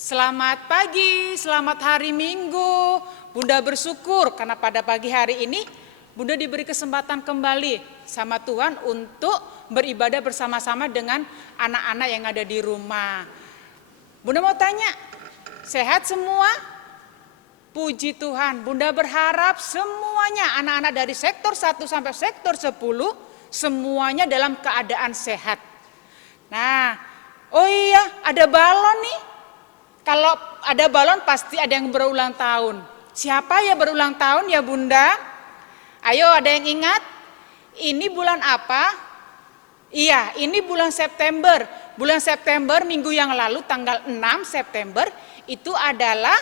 Selamat pagi, selamat hari Minggu. Bunda bersyukur karena pada pagi hari ini Bunda diberi kesempatan kembali sama Tuhan untuk beribadah bersama-sama dengan anak-anak yang ada di rumah. Bunda mau tanya, sehat semua? Puji Tuhan, Bunda berharap semuanya anak-anak dari sektor 1 sampai sektor 10 semuanya dalam keadaan sehat. Nah, oh iya, ada balon nih. Kalau ada balon pasti ada yang berulang tahun. Siapa ya berulang tahun ya Bunda? Ayo, ada yang ingat? Ini bulan apa? Iya, ini bulan September. Bulan September minggu yang lalu tanggal 6 September itu adalah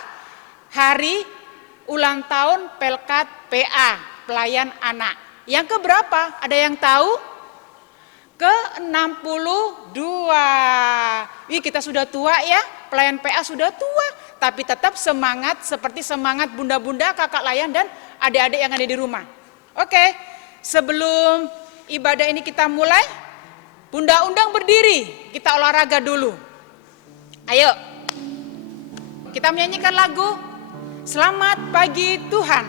hari ulang tahun Pelkat PA, pelayan anak. Yang keberapa? Ada yang tahu? Ke-62. Ih, kita sudah tua ya, pelayan PA sudah tua, tapi tetap semangat seperti semangat bunda-bunda, kakak layan dan adik-adik yang ada di rumah. Oke, sebelum ibadah ini kita mulai, Bunda undang berdiri, kita olahraga dulu. Ayo, kita menyanyikan lagu Selamat Pagi Tuhan.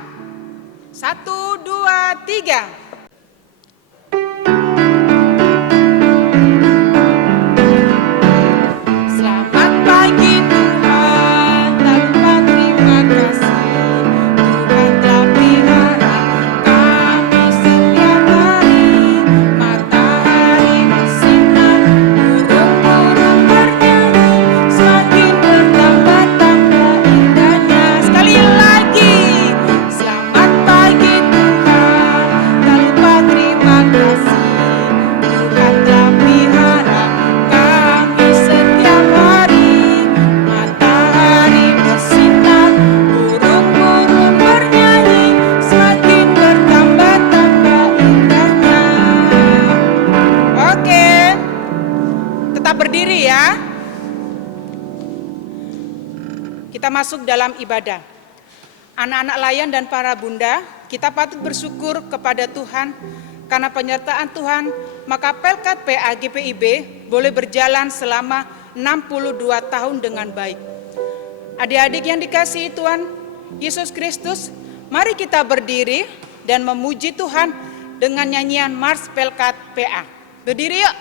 1, 2, 3. Kita masuk dalam ibadah. Anak-anak layan dan para bunda, kita patut bersyukur kepada Tuhan karena penyertaan Tuhan, maka Pelkat PA GPIB boleh berjalan selama 62 tahun dengan baik. Adik-adik yang dikasihi Tuhan Yesus Kristus, mari kita berdiri dan memuji Tuhan dengan nyanyian Mars Pelkat PA. Berdiri yuk.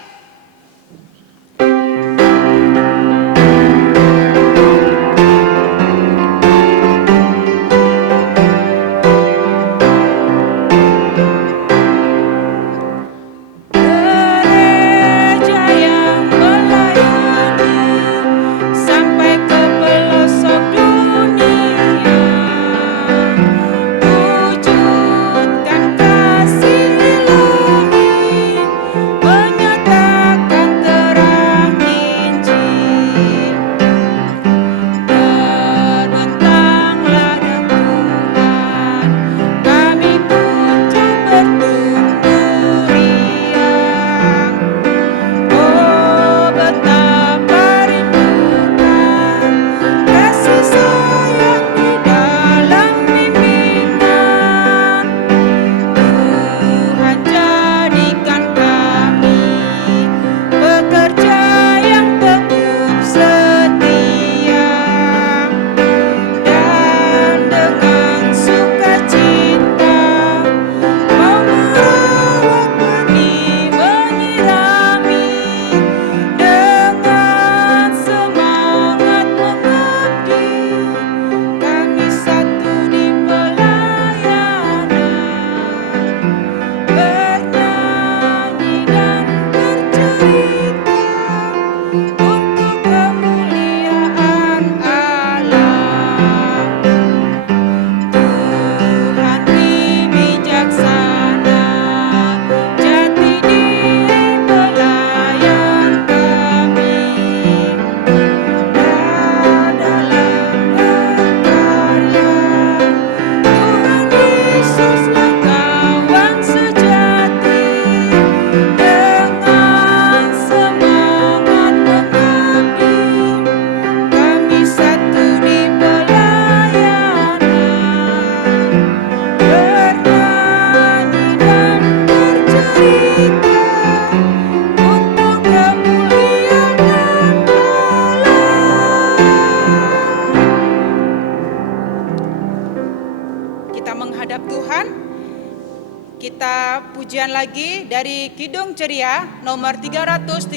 Demikian lagi dari Kidung Ceria nomor 337,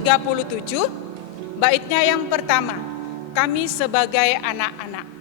baitnya yang pertama, kami sebagai anak-anak.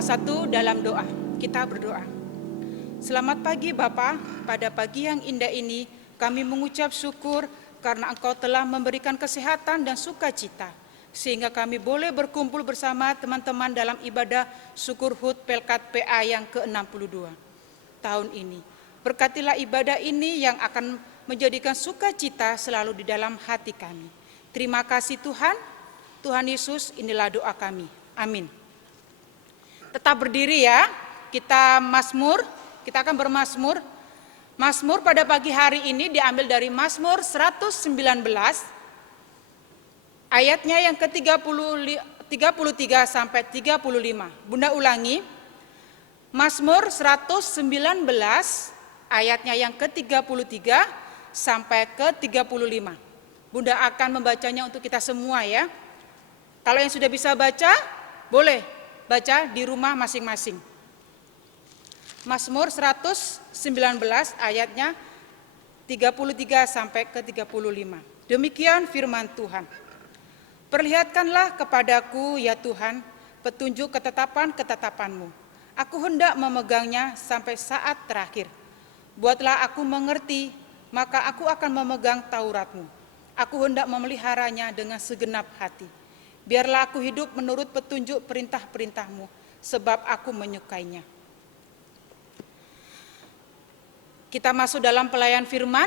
Satu dalam doa, kita berdoa. Selamat pagi Bapa, pada pagi yang indah ini kami mengucap syukur karena Engkau telah memberikan kesehatan dan sukacita, sehingga kami boleh berkumpul bersama teman-teman dalam ibadah syukur HUT Pelkat PA yang ke-62 tahun ini. Berkatilah ibadah ini yang akan menjadikan sukacita selalu di dalam hati kami. Terima kasih Tuhan, Tuhan Yesus, inilah doa kami. Amin. Tetap berdiri ya, kita akan bermazmur. Mazmur pada pagi hari ini diambil dari Mazmur 119, ayatnya yang ke-33 sampai 35. Bunda ulangi, Mazmur 119, ayatnya yang ke-33 sampai ke-35. Bunda akan membacanya untuk kita semua ya. Kalau yang sudah bisa baca, boleh baca di rumah masing-masing. Mazmur 119 ayatnya 33 sampai ke 35. Demikian firman Tuhan. Perlihatkanlah kepadaku ya Tuhan petunjuk ketetapan-ketetapan-Mu. Aku hendak memegangnya sampai saat terakhir. Buatlah aku mengerti, maka aku akan memegang Taurat-Mu. Aku hendak memeliharanya dengan segenap hati. Biarlah aku hidup menurut petunjuk perintah-perintah-Mu, sebab aku menyukainya. Kita masuk dalam pelayan firman.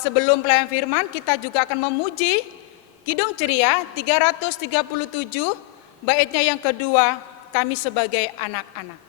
Sebelum pelayan firman, kita juga akan memuji Kidung Ceria 337, baitnya yang kedua, kami sebagai anak-anak.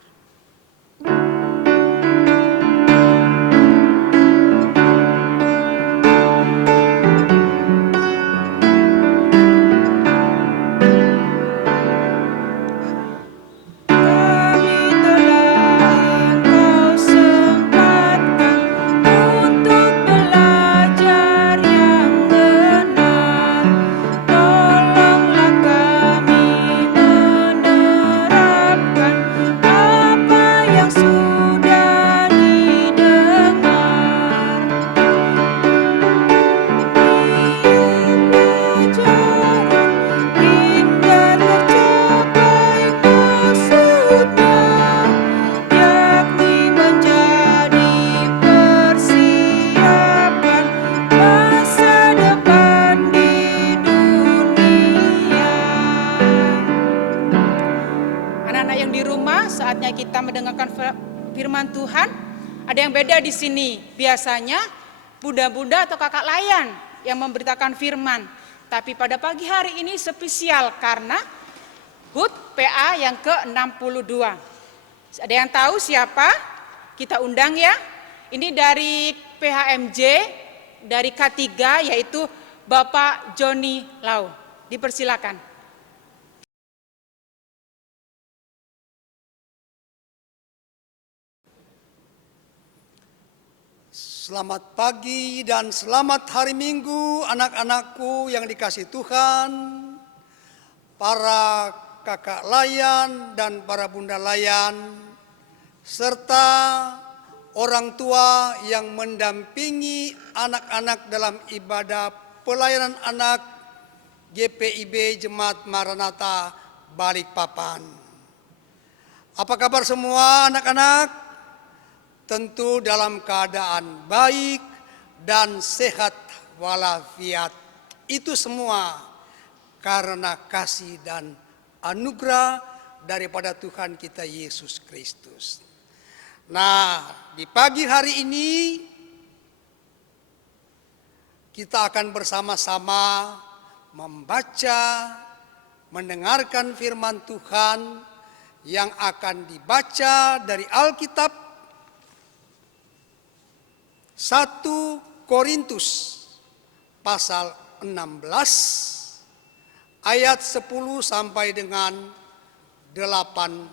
Saatnya kita mendengarkan firman Tuhan. Ada yang beda di sini. Biasanya bunda-bunda atau kakak layan yang memberitakan firman. Tapi pada pagi hari ini spesial karena HUT PA yang ke-62. Ada yang tahu siapa? Kita undang ya. Ini dari PHMJ, dari K3, yaitu Bapak Joni Lau. Dipersilakan. Selamat pagi dan selamat hari Minggu anak-anakku yang dikasihi Tuhan, para kakak layan dan para bunda layan, serta orang tua yang mendampingi anak-anak dalam ibadah pelayanan anak GPIB Jemaat Maranatha Balikpapan. Apa kabar semua anak-anak? tentu dalam keadaan baik dan sehat walafiat. Itu semua karena kasih dan anugerah daripada Tuhan kita Yesus Kristus. Nah, di pagi hari ini kita akan bersama-sama membaca, mendengarkan firman Tuhan yang akan dibaca dari Alkitab 1 Korintus pasal 16 ayat 10 sampai dengan 18.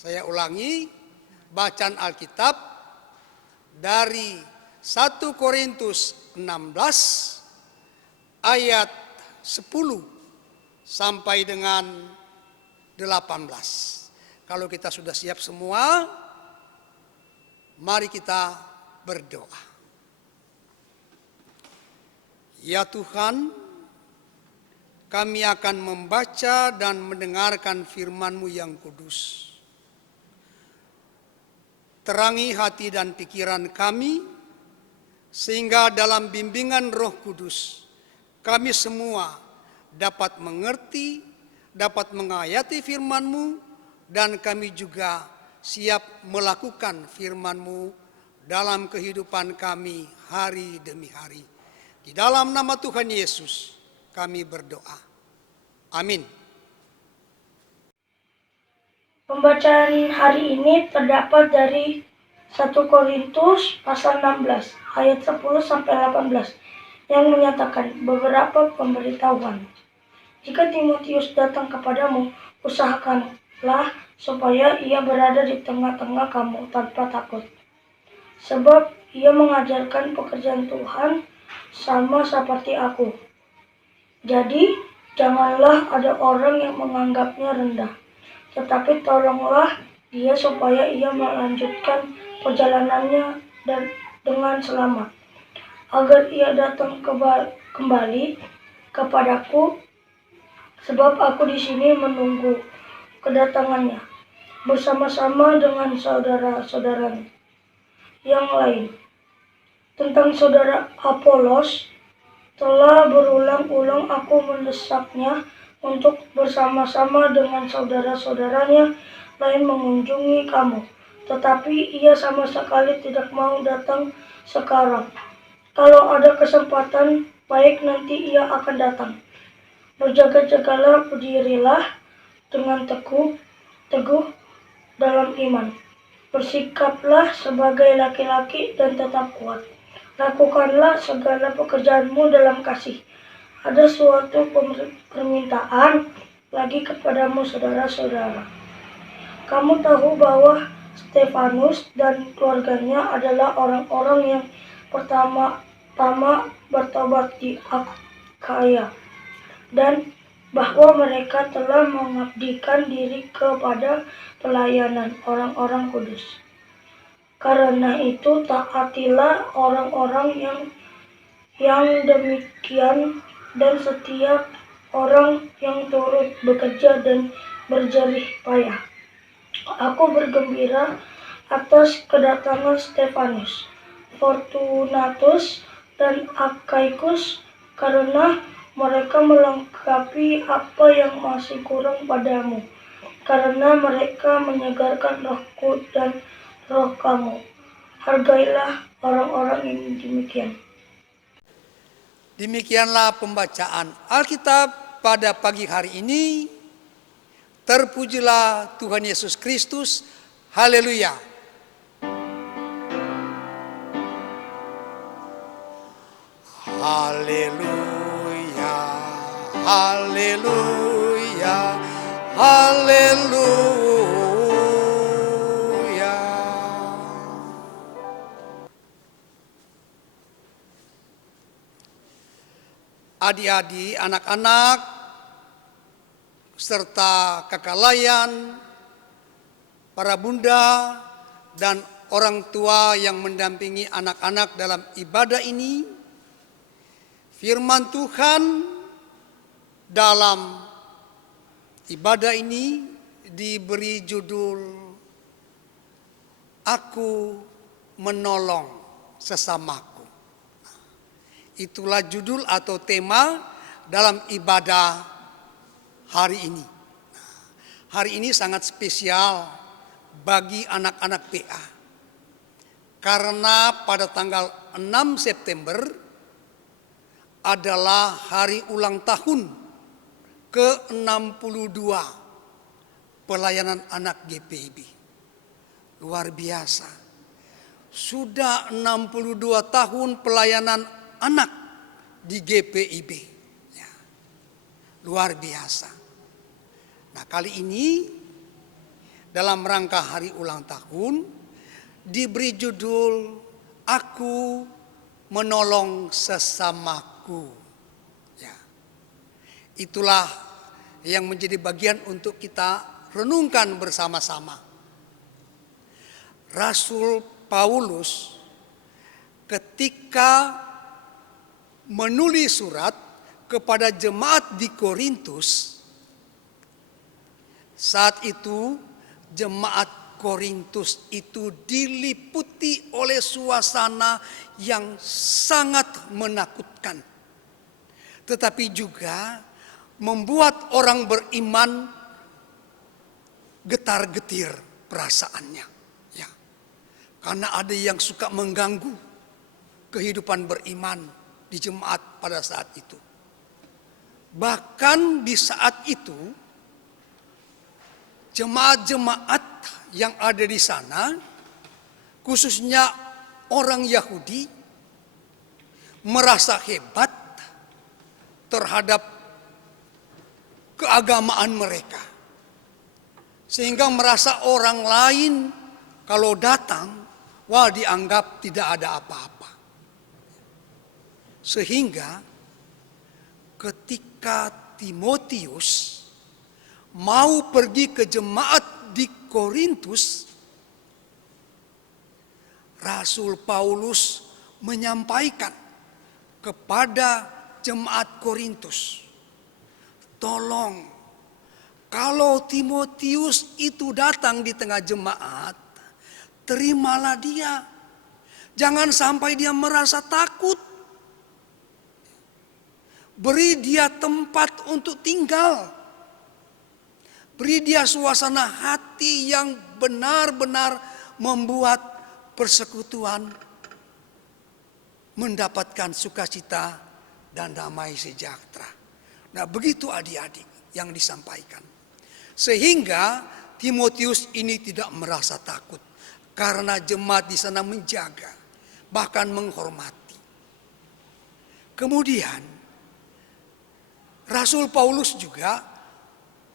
Saya ulangi, bacaan Alkitab dari 1 Korintus 16 ayat 10 sampai dengan 18. Kalau kita sudah siap semua, mari kita berdoa. Ya Tuhan, kami akan membaca dan mendengarkan firman-Mu yang kudus. Terangi hati dan pikiran kami, sehingga dalam bimbingan Roh Kudus, kami semua dapat mengerti, dapat menghayati firman-Mu, dan kami juga siap melakukan firman-Mu dalam kehidupan kami hari demi hari. Di dalam nama Tuhan Yesus kami berdoa. Amin. Pembacaan hari ini terdapat dari 1 Korintus pasal 16 ayat 10 sampai 18 yang menyatakan beberapa pemberitahuan. Jika Timotius datang kepadamu, usahakanlah supaya ia berada di tengah-tengah kamu tanpa takut. Sebab ia mengajarkan pekerjaan Tuhan sama seperti aku. Jadi, janganlah ada orang yang menganggapnya rendah. Tetapi tolonglah dia supaya ia melanjutkan perjalanannya dan dengan selamat. Agar ia datang kembali kepadaku, sebab aku di sini menunggu kedatangannya bersama-sama dengan saudara-saudara yang lain. Tentang saudara Apolos, telah berulang-ulang aku mendesaknya untuk bersama-sama dengan saudara-saudaranya lain mengunjungi kamu. Tetapi ia sama sekali tidak mau datang sekarang. Kalau ada kesempatan, baik nanti ia akan datang. Berjaga-jagalah, berdirilah dengan teguh dalam iman. Bersikaplah sebagai laki-laki dan tetap kuat. Lakukanlah segala pekerjaanmu dalam kasih. Ada suatu permintaan lagi kepadamu, saudara-saudara. Kamu tahu bahwa Stefanus dan keluarganya adalah orang-orang yang pertama-tama bertobat di Akhaya, dan bahwa mereka telah mengabdikan diri kepada pelayanan orang-orang kudus. Karena itu taatilah orang-orang yang demikian, dan setiap orang yang turut bekerja dan berjerih payah. Aku bergembira atas kedatangan Stefanus, Fortunatus, dan Akhaikus, karena mereka melengkapi apa yang masih kurang padamu, karena mereka menyegarkan rohku dan roh kamu. Hargailah orang-orang yang demikian. Demikianlah pembacaan Alkitab pada pagi hari ini. Terpujilah Tuhan Yesus Kristus. Haleluya. Haleluya. Haleluya. Haleluya. Adik-adik, anak-anak, serta kakak layan, para bunda, dan orang tua yang mendampingi anak-anak dalam ibadah ini, firman Tuhan dalam ibadah ini diberi judul Aku Menolong Sesamaku. Itulah judul atau tema dalam ibadah hari ini. Hari ini sangat spesial bagi anak-anak PA. Karena pada tanggal 6 September adalah hari ulang tahun ke-62 pelayanan anak GPIB. Luar biasa. Sudah 62 tahun pelayanan anak di GPIB. Ya. Luar biasa. Nah, kali ini dalam rangka hari ulang tahun diberi judul Aku Menolong Sesamaku. Ya. Itulah yang menjadi bagian untuk kita renungkan bersama-sama. Rasul Paulus ketika menulis surat kepada jemaat di Korintus, saat itu jemaat Korintus itu diliputi oleh suasana yang sangat menakutkan, tetapi juga membuat orang beriman getar-getir perasaannya. Karena ada yang suka mengganggu kehidupan beriman di jemaat pada saat itu. Bahkan di saat itu, jemaat-jemaat yang ada di sana, khususnya orang Yahudi, merasa hebat terhadap keagamaan mereka. Sehingga merasa orang lain kalau datang, wah, dianggap tidak ada apa-apa. Sehingga ketika Timotius mau pergi ke jemaat di Korintus, Rasul Paulus menyampaikan kepada jemaat Korintus, tolong, kalau Timotius itu datang di tengah jemaat, terimalah dia. Jangan sampai dia merasa takut. Beri dia tempat untuk tinggal. Beri dia suasana hati yang benar-benar membuat persekutuan mendapatkan sukacita dan damai sejahtera. Nah, begitu adik-adik yang disampaikan. Sehingga Timotius ini tidak merasa takut. Karena jemaat di sana menjaga, bahkan menghormati. Kemudian, Rasul Paulus juga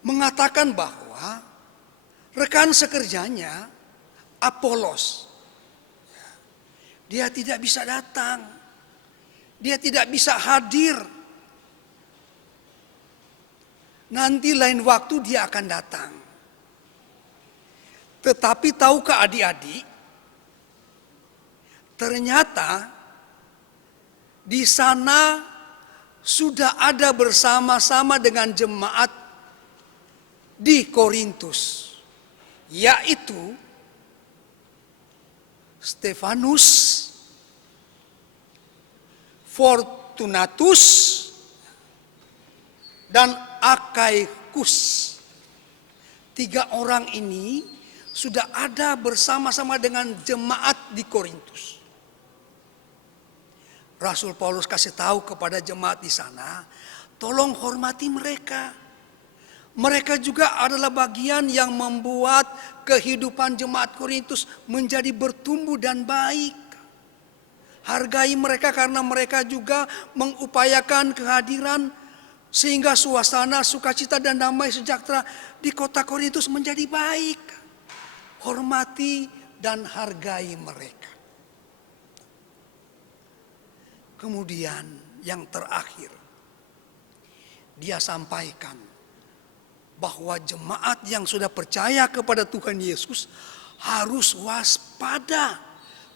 mengatakan bahwa rekan sekerjanya, Apolos, dia tidak bisa datang. Dia tidak bisa hadir. Nanti lain waktu dia akan datang. Tetapi tahukah adik-adik, ternyata di sana sudah ada bersama-sama dengan jemaat di Korintus, yaitu Stefanus, Fortunatus, dan Akaikus. 3 orang ini sudah ada bersama-sama dengan jemaat di Korintus. Rasul Paulus kasih tahu kepada jemaat di sana, tolong hormati mereka. Mereka juga adalah bagian yang membuat kehidupan jemaat Korintus menjadi bertumbuh dan baik. Hargai mereka karena mereka juga mengupayakan kehadiran sehingga suasana sukacita dan damai sejahtera di kota Korintus menjadi baik. Hormati dan hargai mereka. Kemudian yang terakhir, dia sampaikan bahwa jemaat yang sudah percaya kepada Tuhan Yesus harus waspada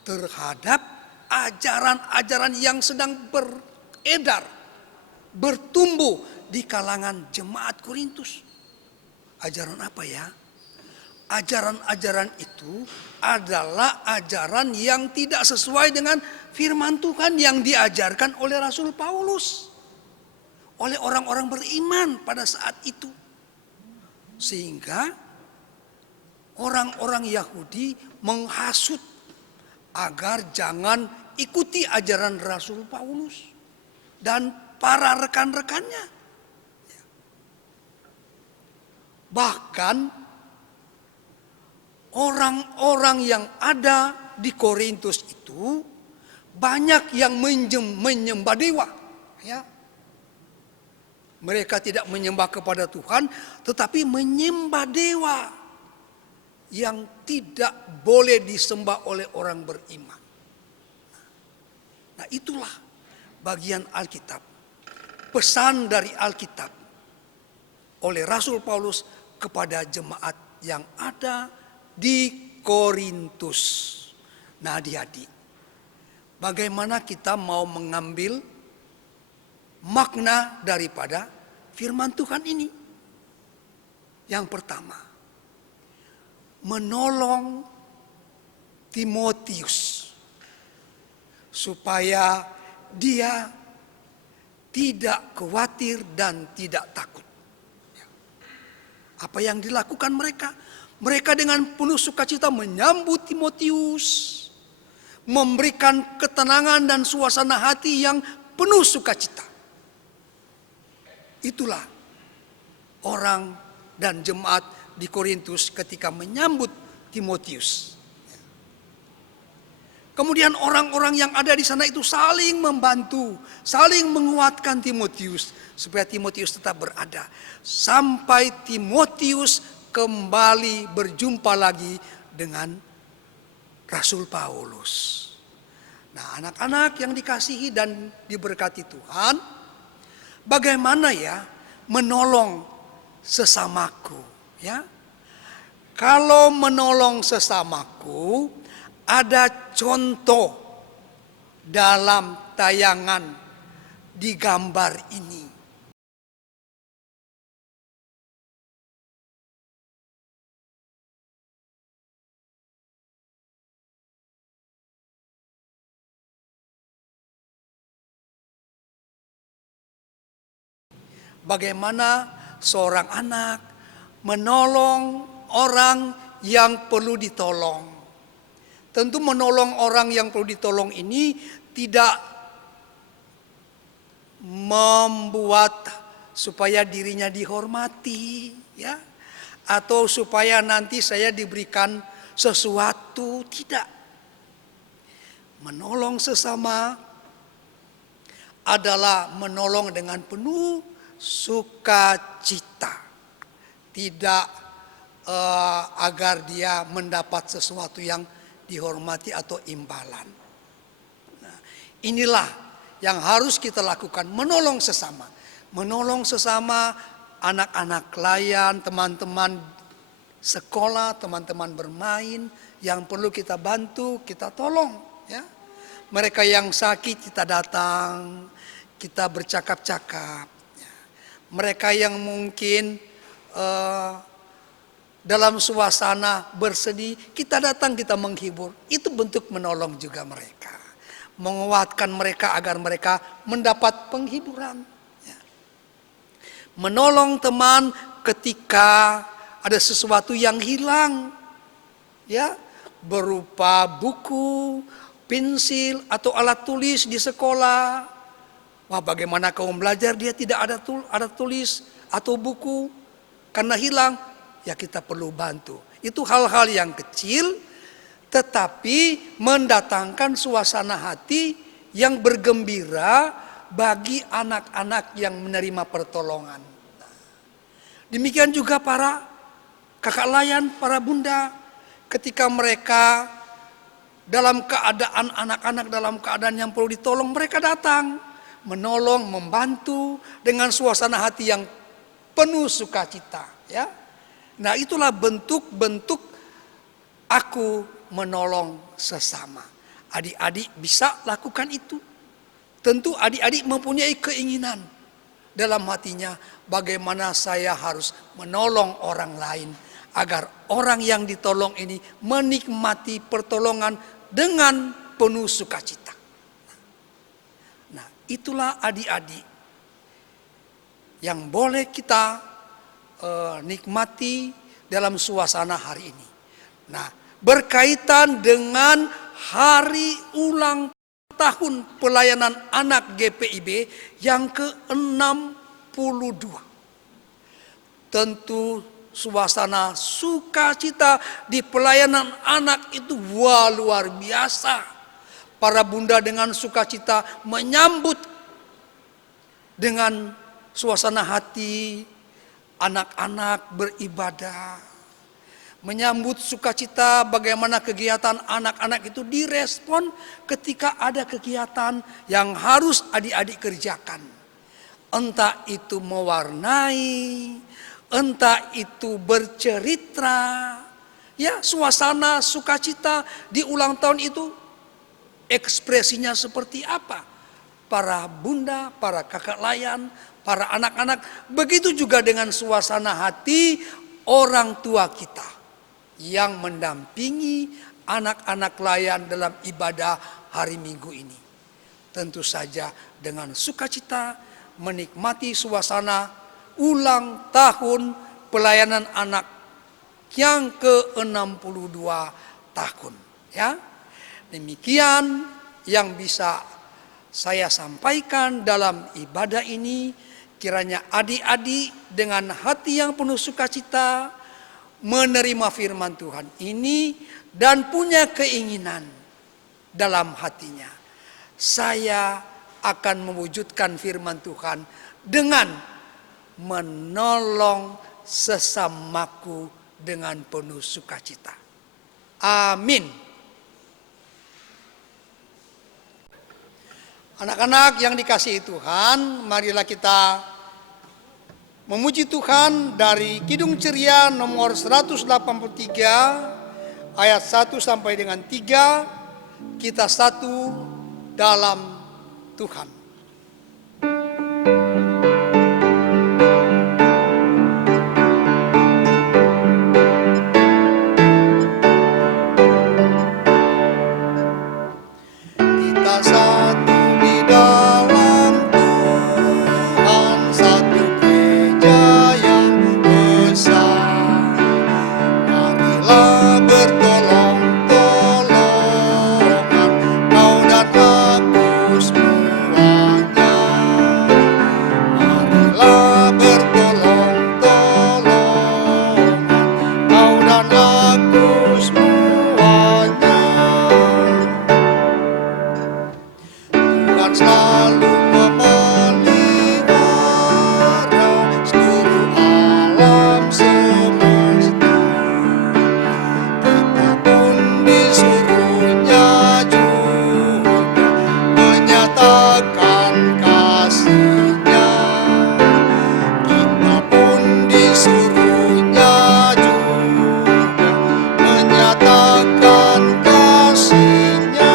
terhadap ajaran-ajaran yang sedang beredar, bertumbuh di kalangan jemaat Korintus. Ajaran apa ya? ajaran-ajaran itu adalah ajaran yang tidak sesuai dengan firman Tuhan yang diajarkan oleh Rasul Paulus, oleh orang-orang beriman pada saat itu. Sehingga orang-orang Yahudi menghasut agar jangan ikuti ajaran Rasul Paulus dan para rekan-rekannya. Bahkan orang-orang yang ada di Korintus itu banyak yang menyembah dewa, ya. Mereka tidak menyembah kepada Tuhan, tetapi menyembah dewa yang tidak boleh disembah oleh orang beriman. Nah, itulah bagian Alkitab, pesan dari Alkitab oleh Rasul Paulus kepada jemaat yang ada di Korintus. Nah, adik-adik, bagaimana kita mau mengambil makna daripada firman Tuhan ini? Yang pertama, menolong Timotius supaya dia tidak khawatir dan tidak takut. Apa yang dilakukan mereka? Mereka dengan penuh sukacita menyambut Timotius, memberikan ketenangan dan suasana hati yang penuh sukacita. Itulah orang dan jemaat di Korintus ketika menyambut Timotius. Kemudian orang-orang yang ada di sana itu saling membantu, saling menguatkan Timotius supaya Timotius tetap berada sampai Timotius kembali berjumpa lagi dengan Rasul Paulus. Nah, anak-anak yang dikasihi dan diberkati Tuhan, bagaimana ya menolong sesamaku, ya? Kalau menolong sesamaku, ada contoh dalam tayangan di gambar ini. Bagaimana seorang anak menolong orang yang perlu ditolong. Tentu menolong orang yang perlu ditolong ini tidak membuat supaya dirinya dihormati, ya, atau supaya nanti saya diberikan sesuatu, tidak. Menolong sesama adalah menolong dengan penuh sukacita, tidak agar dia mendapat sesuatu yang dihormati atau imbalan. Nah, inilah yang harus kita lakukan, menolong sesama. Menolong sesama anak-anak layan, teman-teman sekolah, teman-teman bermain yang perlu kita bantu, kita tolong, ya. Mereka yang sakit kita datang, kita bercakap-cakap. Mereka yang mungkin dalam suasana bersedih, kita datang, kita menghibur. Itu bentuk menolong juga mereka. Menguatkan mereka agar mereka mendapat penghiburan. Ya. Menolong teman ketika ada sesuatu yang hilang, ya, berupa buku, pensil, atau alat tulis di sekolah. Wah, bagaimana kamu belajar, dia tidak ada alat tulis atau buku karena hilang. Ya, kita perlu bantu. Itu hal-hal yang kecil tetapi mendatangkan suasana hati yang bergembira bagi anak-anak yang menerima pertolongan. Demikian juga para kakak layan, para bunda, ketika mereka dalam keadaan anak-anak dalam keadaan yang perlu ditolong, mereka datang menolong, membantu dengan suasana hati yang penuh sukacita, ya. Nah, itulah bentuk-bentuk aku menolong sesama. Adik-adik bisa lakukan itu. Tentu adik-adik mempunyai keinginan dalam hatinya, bagaimana saya harus menolong orang lain agar orang yang ditolong ini menikmati pertolongan dengan penuh sukacita. Nah, itulah adik-adik yang boleh kita nikmati dalam suasana hari ini. Nah, berkaitan dengan hari ulang tahun pelayanan anak GPIB yang ke-62. Tentu suasana sukacita di pelayanan anak itu luar biasa. Para bunda dengan sukacita menyambut dengan suasana hati anak-anak beribadah. Menyambut sukacita bagaimana kegiatan anak-anak itu direspon ketika ada kegiatan yang harus adik-adik kerjakan. Entah itu mewarnai, entah itu bercerita. Ya, suasana sukacita di ulang tahun itu ekspresinya seperti apa? Para bunda, para kakak layan, para anak-anak. Begitu juga dengan suasana hati orang tua kita yang mendampingi anak-anak layan dalam ibadah hari Minggu ini. Tentu saja dengan sukacita menikmati suasana ulang tahun pelayanan anak yang ke-62 tahun. Ya, demikian yang bisa saya sampaikan dalam ibadah ini. Kiranya adik-adik dengan hati yang penuh sukacita menerima firman Tuhan ini dan punya keinginan dalam hatinya. Saya akan mewujudkan firman Tuhan dengan menolong sesamaku dengan penuh sukacita. Amin. Anak-anak yang dikasihi Tuhan, marilah kita memuji Tuhan dari Kidung Ceria nomor 183 ayat 1 sampai dengan 3. Kita satu dalam Tuhan. Kita satu di dalam Tuhan, satu gereja yang besar. Marilah bertolong-tolongan kau dan aku semuanya. Marilah bertolong-tolongan kau dan aku semuanya. Tuhan selalu memelihara seluruh alam semesta. Kita pun disuruhnya juga menyatakan kasih-Nya. Kita pun disuruhnya juga menyatakan kasih-Nya.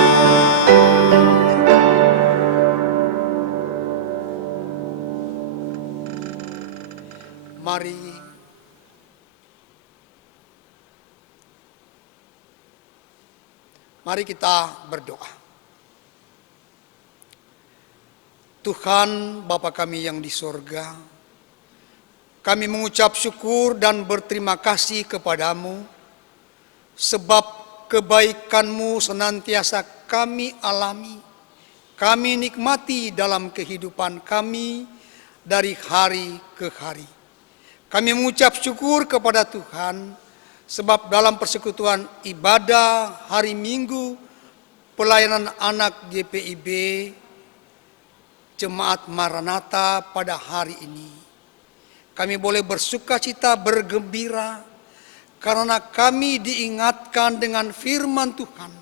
Mari kita berdoa. Tuhan Bapa kami yang di sorga, kami mengucap syukur dan berterima kasih kepadamu, sebab kebaikan-Mu senantiasa kami alami, kami nikmati dalam kehidupan kami dari hari ke hari. Kami mengucap syukur kepada Tuhan, sebab dalam persekutuan ibadah hari Minggu pelayanan anak GPIB Jemaat Maranatha pada hari ini, kami boleh bersukacita, bergembira, karena kami diingatkan dengan firman Tuhan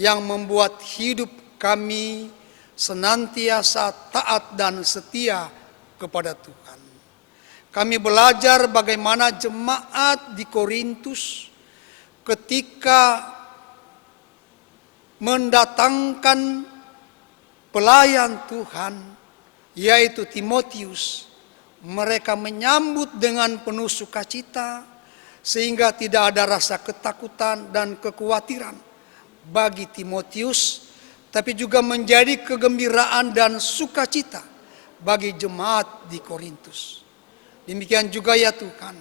yang membuat hidup kami senantiasa taat dan setia kepada Tuhan. Kami belajar bagaimana jemaat di Korintus ketika mendatangkan pelayan Tuhan, yaitu Timotius, mereka menyambut dengan penuh sukacita, sehingga tidak ada rasa ketakutan dan kekhawatiran bagi Timotius, tapi juga menjadi kegembiraan dan sukacita bagi jemaat di Korintus. Demikian juga ya Tuhan,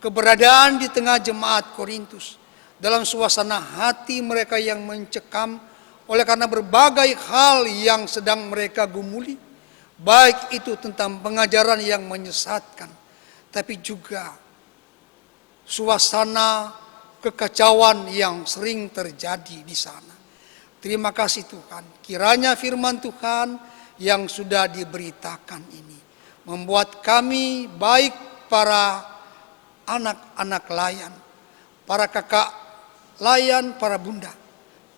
keberadaan di tengah jemaat Korintus dalam suasana hati mereka yang mencekam oleh karena berbagai hal yang sedang mereka gumuli, baik itu tentang pengajaran yang menyesatkan, tapi juga suasana kekacauan yang sering terjadi di sana. Terima kasih Tuhan, kiranya firman Tuhan yang sudah diberitakan ini membuat kami, baik para anak-anak layan, para kakak layan, para bunda,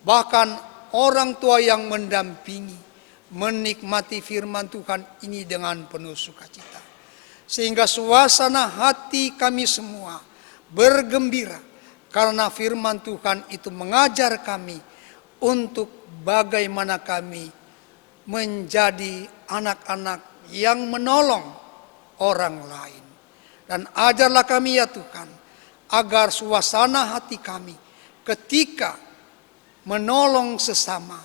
bahkan orang tua yang mendampingi, menikmati firman Tuhan ini dengan penuh sukacita. Sehingga suasana hati kami semua bergembira karena firman Tuhan itu mengajar kami untuk bagaimana kami menjadi anak-anak yang menolong orang lain. Dan ajarlah kami ya Tuhan, agar suasana hati kami ketika menolong sesama,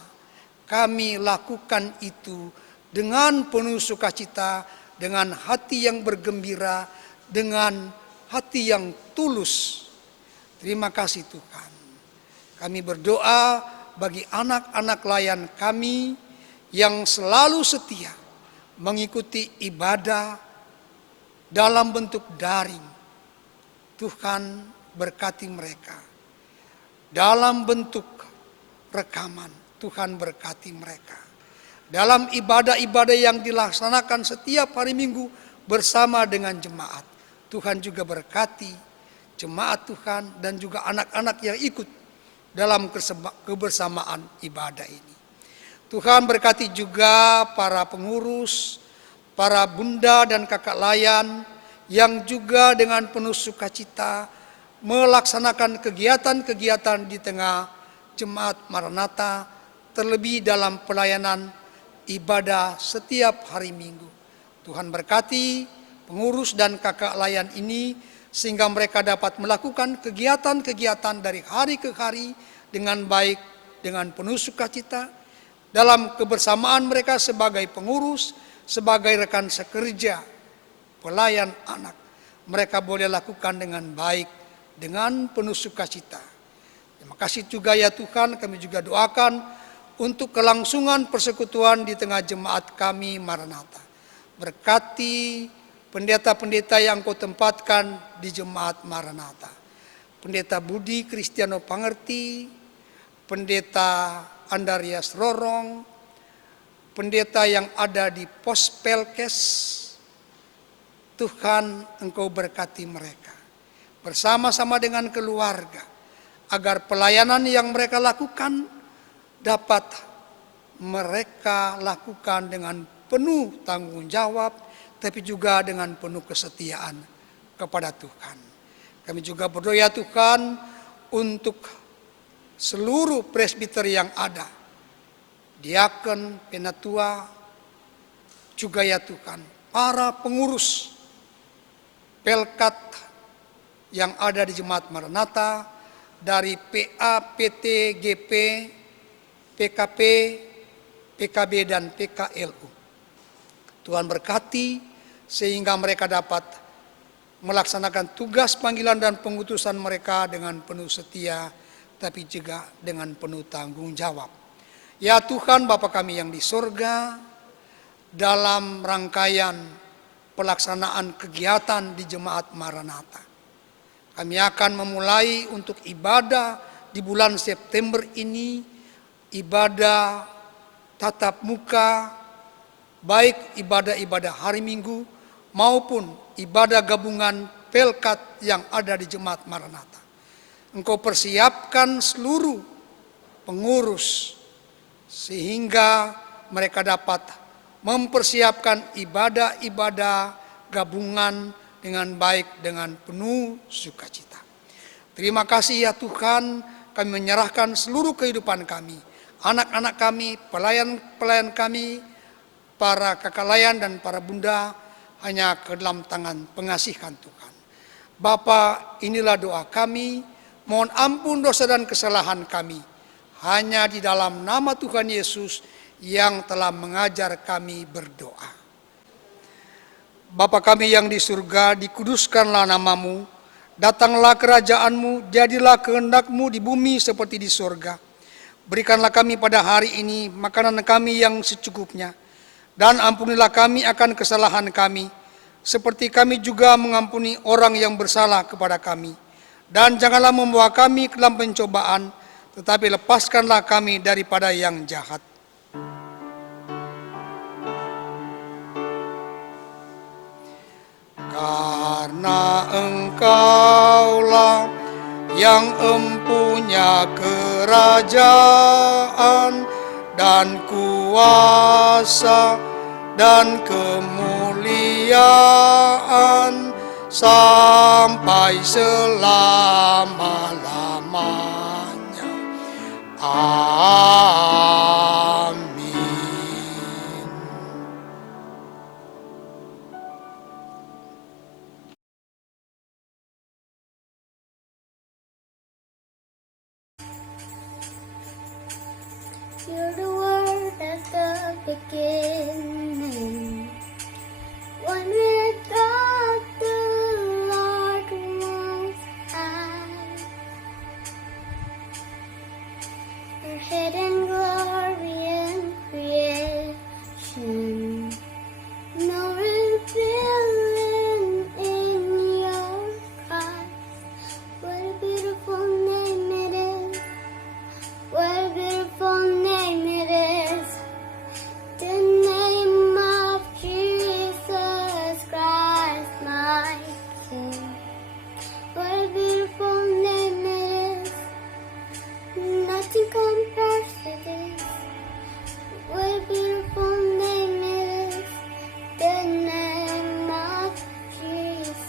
kami lakukan itu dengan penuh sukacita, dengan hati yang bergembira, dengan hati yang tulus. Terima kasih Tuhan. Kami berdoa bagi anak-anak layan kami yang selalu setia mengikuti ibadah dalam bentuk daring. Tuhan berkati mereka. Dalam bentuk rekaman, Tuhan berkati mereka. Dalam ibadah-ibadah yang dilaksanakan setiap hari Minggu bersama dengan jemaat, Tuhan juga berkati jemaat Tuhan dan juga anak-anak yang ikut dalam kebersamaan ibadah ini. Tuhan berkati juga para pengurus, para bunda dan kakak layan yang juga dengan penuh sukacita melaksanakan kegiatan-kegiatan di tengah jemaat Maranatha, terlebih dalam pelayanan ibadah setiap hari Minggu. Tuhan berkati pengurus dan kakak layan ini sehingga mereka dapat melakukan kegiatan-kegiatan dari hari ke hari dengan baik, dengan penuh sukacita. Dalam kebersamaan mereka sebagai pengurus, sebagai rekan sekerja, pelayan anak, mereka boleh lakukan dengan baik, dengan penuh sukacita. Terima kasih juga ya Tuhan, kami juga doakan untuk kelangsungan persekutuan di tengah jemaat kami Maranatha. Berkati pendeta-pendeta yang Kau tempatkan di jemaat Maranatha. Pendeta Budi Kristiano Pangerti, Pendeta Andarias Rorong, pendeta yang ada di pos Pelkes, Tuhan Engkau berkati mereka bersama-sama dengan keluarga, agar pelayanan yang mereka lakukan dapat mereka lakukan dengan penuh tanggung jawab, tapi juga dengan penuh kesetiaan kepada Tuhan. Kami juga berdoa Tuhan untuk seluruh presbiter yang ada, diaken, penatua, juga ya Tuhan, para pengurus Pelkat yang ada di Jemaat Maranatha, dari PA, PT, GP, PKP, PKB, dan PKLU. Tuhan berkati sehingga mereka dapat melaksanakan tugas panggilan dan pengutusan mereka dengan penuh setia, tapi juga dengan penuh tanggung jawab. Ya Tuhan Bapa kami yang di surga, dalam rangkaian pelaksanaan kegiatan di Jemaat Maranatha, kami akan memulai untuk ibadah di bulan September ini, ibadah tatap muka, baik ibadah-ibadah hari Minggu maupun ibadah gabungan Pelkat yang ada di Jemaat Maranatha. Engkau persiapkan seluruh pengurus sehingga mereka dapat mempersiapkan ibadah-ibadah gabungan dengan baik, dengan penuh sukacita. Terima kasih ya Tuhan, kami menyerahkan seluruh kehidupan kami, anak-anak kami, pelayan-pelayan kami, para kakak layan dan para bunda hanya ke dalam tangan pengasihan Tuhan. Bapa, inilah doa kami, mohon ampun dosa dan kesalahan kami. Hanya di dalam nama Tuhan Yesus yang telah mengajar kami berdoa. Bapa kami yang di surga, dikuduskanlah namamu, datanglah kerajaanmu, jadilah kehendak-Mu di bumi seperti di surga. Berikanlah kami pada hari ini makanan kami yang secukupnya, dan ampunilah kami akan kesalahan kami, seperti kami juga mengampuni orang yang bersalah kepada kami. Dan janganlah membawa kami ke dalam pencobaan, tetapi lepaskanlah kami daripada yang jahat. Karena Engkaulah yang empunya kerajaan dan kuasa dan kemuliaan sampai selama-lamanya. Amin. You're the word at the beginning, one with God the Lord Most High. Your hidden glory in creation, no revealing in your Christ. What a beautiful name it is. What a beautiful name it is, the name of Jesus Christ, my King. What a beautiful name it is, nothing compares to this. What a beautiful name it is, the name of Jesus.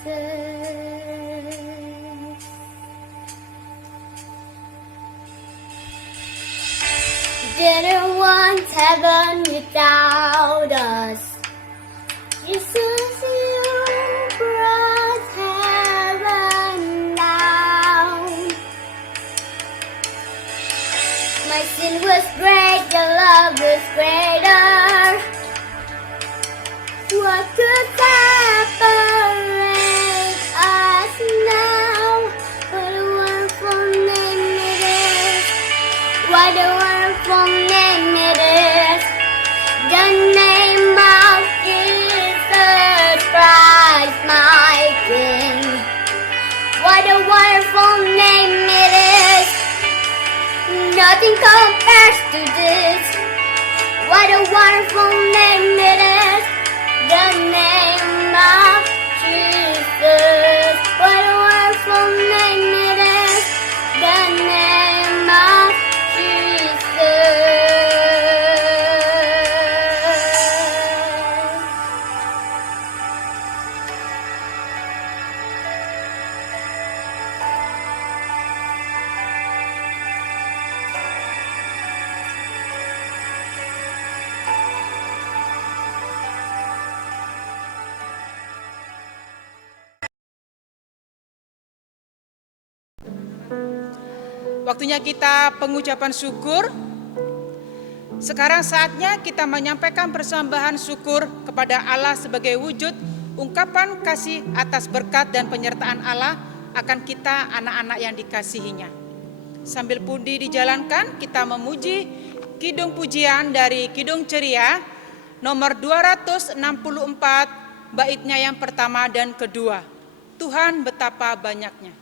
Didn't want heaven without us. Jesus, you brought heaven down. My sin was great, your love was greater. What could separate us now? What a wonderful name it is. What a wonderful name it is, the name of Jesus Christ, my King. What a wonderful name it is, nothing compares to this. What a wonderful name it is, the name of Jesus. What a wonderful name it is, the name of Jesus. Waktunya kita pengucapan syukur. Sekarang saatnya kita menyampaikan persembahan syukur kepada Allah sebagai wujud ungkapan kasih atas berkat dan penyertaan Allah akan kita anak-anak yang dikasihinya. Sambil pundi dijalankan, kita memuji kidung pujian dari Kidung Ceria nomor 264, baitnya yang pertama dan kedua. Tuhan betapa banyaknya.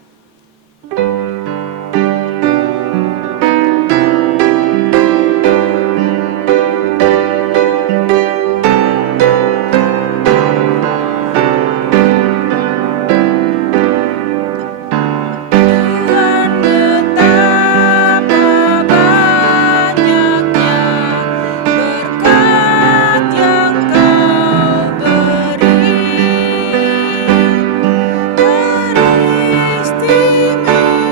Istimewa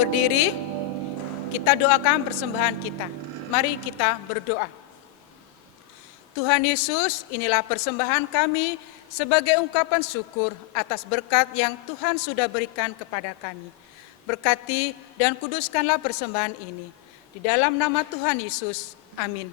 berdiri, kita doakan persembahan kita. Mari kita berdoa. Tuhan Yesus, inilah persembahan kami sebagai ungkapan syukur atas berkat yang Tuhan sudah berikan kepada kami. Berkati dan kuduskanlah persembahan ini. Di dalam nama Tuhan Yesus, amin.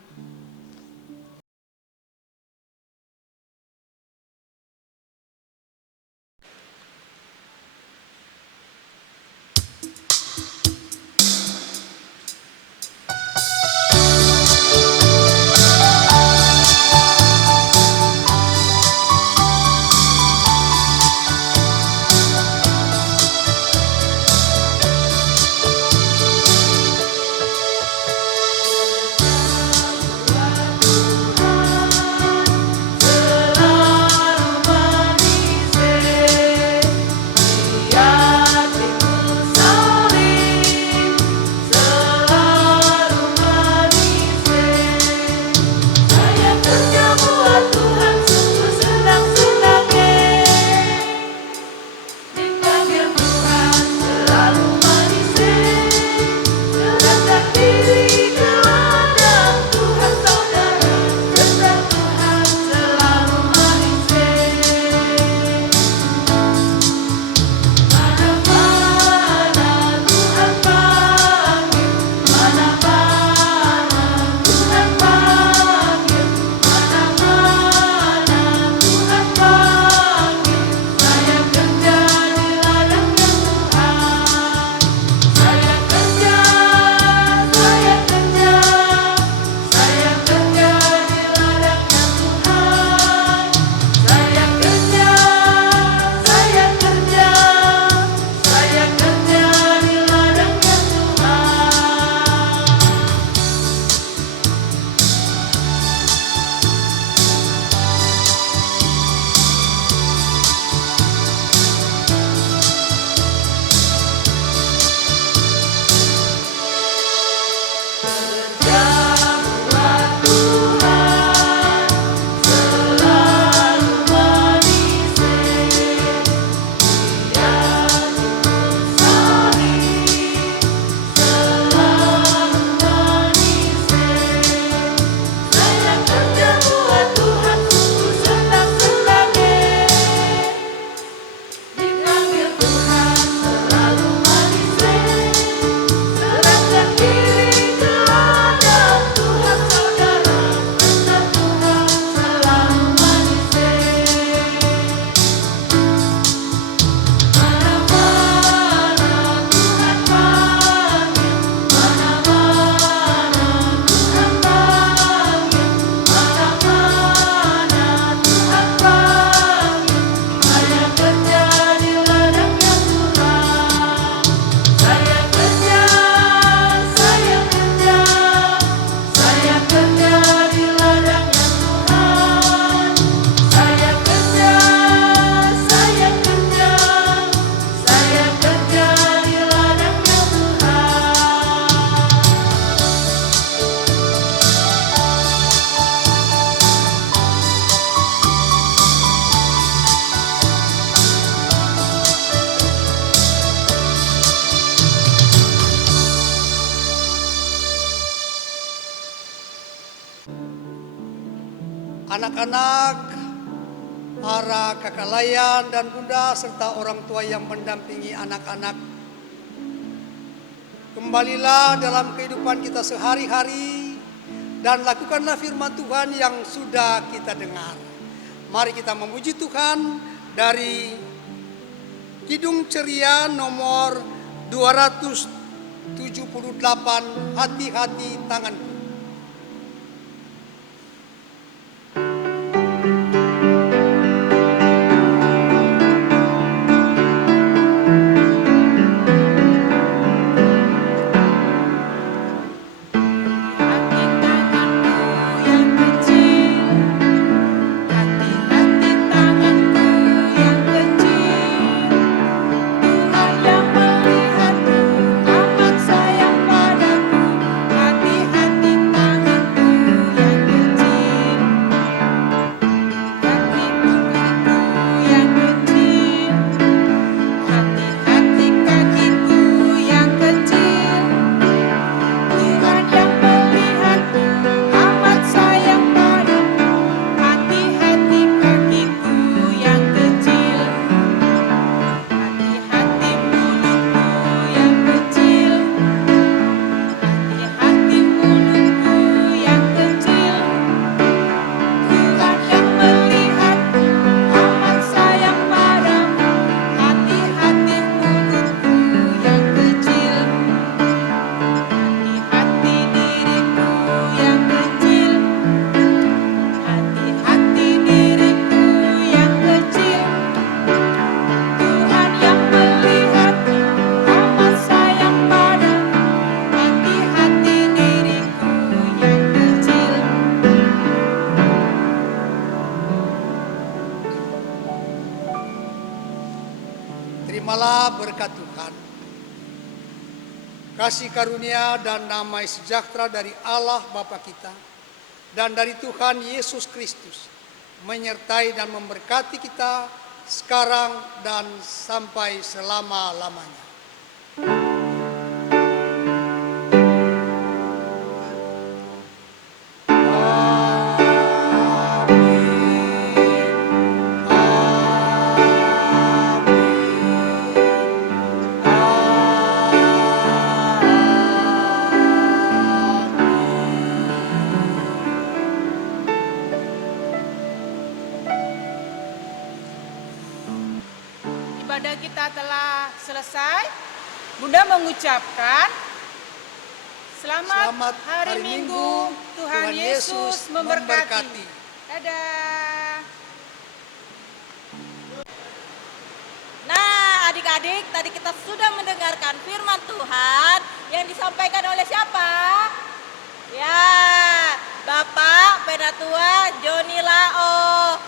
Anak-anak, para kakak layan dan bunda serta orang tua yang mendampingi anak-anak, kembalilah dalam kehidupan kita sehari-hari dan lakukanlah firman Tuhan yang sudah kita dengar. Mari kita memuji Tuhan dari Kidung Ceria nomor 278, Hati-hati Tanganku. Hati-hati Terimalah berkat Tuhan, kasih karunia dan damai sejahtera dari Allah Bapa kita dan dari Tuhan Yesus Kristus menyertai dan memberkati kita sekarang dan sampai selama-lamanya. Ibadah kita telah selesai. Bunda mengucapkan selamat hari Minggu. Tuhan Yesus memberkati. Dadah. Nah, adik-adik, tadi kita sudah mendengarkan firman Tuhan yang disampaikan oleh siapa? Ya, Bapak Penatua Joni Lao.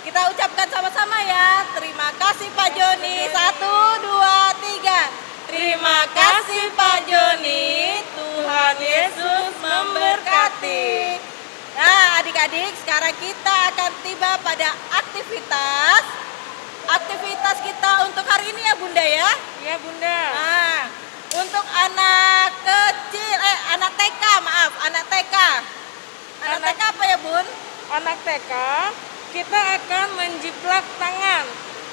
Kita ucapkan sama-sama ya. Terima kasih Pak Joni. 1, 2, 3. Terima kasih Pak Joni. Tuhan Yesus memberkati. Nah, adik-adik, sekarang kita akan tiba pada aktivitas kita untuk hari ini ya Bunda ya. Iya Bunda. Nah, untuk anak kecil, anak TK, maaf, anak TK. Anak TK apa ya Bun? Anak TK, kita akan menjiplak tangan.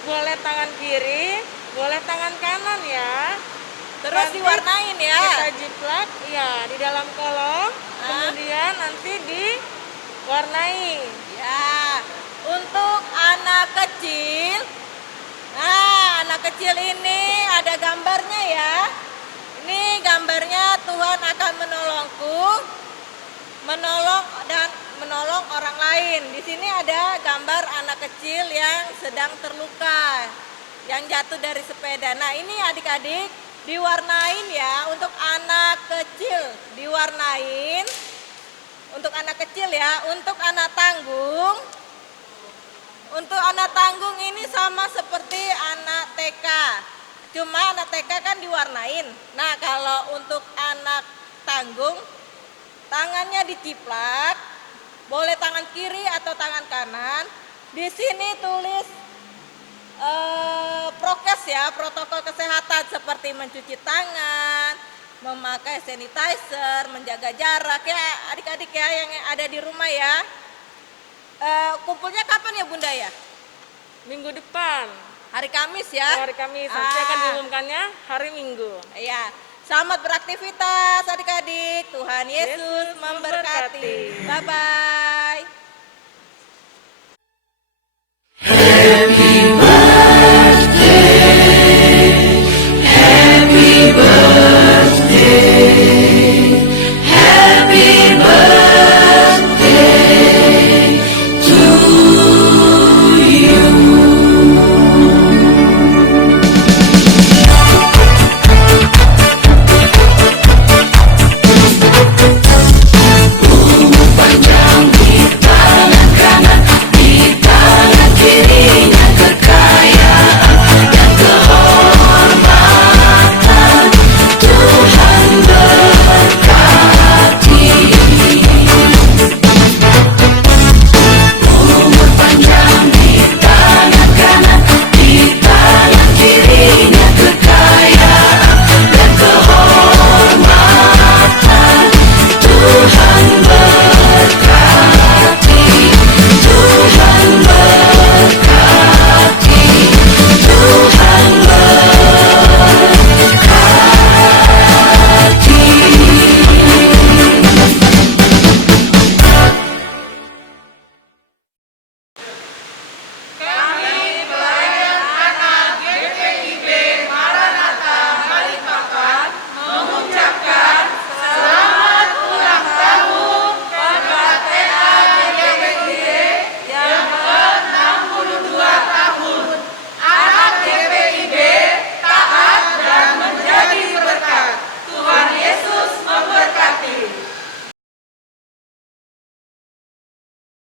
Boleh tangan kiri, boleh tangan kanan ya. Terus Nanti diwarnain ya. Kita jiplak, ya di dalam kolom. Kemudian nanti diwarnai. Ya, untuk anak kecil. Nah, anak kecil ini ada gambarnya ya. Ini gambarnya Tuhan akan menolongku, menolong orang lain. Di sini ada gambar anak kecil yang sedang terluka, yang jatuh dari sepeda. Nah, ini adik-adik diwarnain ya, untuk anak kecil diwarnain. Untuk anak kecil ya, untuk anak tanggung. Untuk anak tanggung ini sama seperti anak TK. Cuma anak TK kan diwarnain. Nah, kalau untuk anak tanggung, tangannya diciplak, boleh tangan kiri atau tangan kanan. Di sini tulis prokes ya, protokol kesehatan seperti mencuci tangan, memakai sanitizer, menjaga jarak ya adik-adik ya yang ada di rumah ya. Kumpulnya kapan ya Bunda ya? Minggu depan, Hari Kamis ya? hari Kamis, nanti akan diumumkannya hari Minggu. Iya. Selamat beraktivitas adik-adik. Tuhan Yesus memberkati. Bye-bye.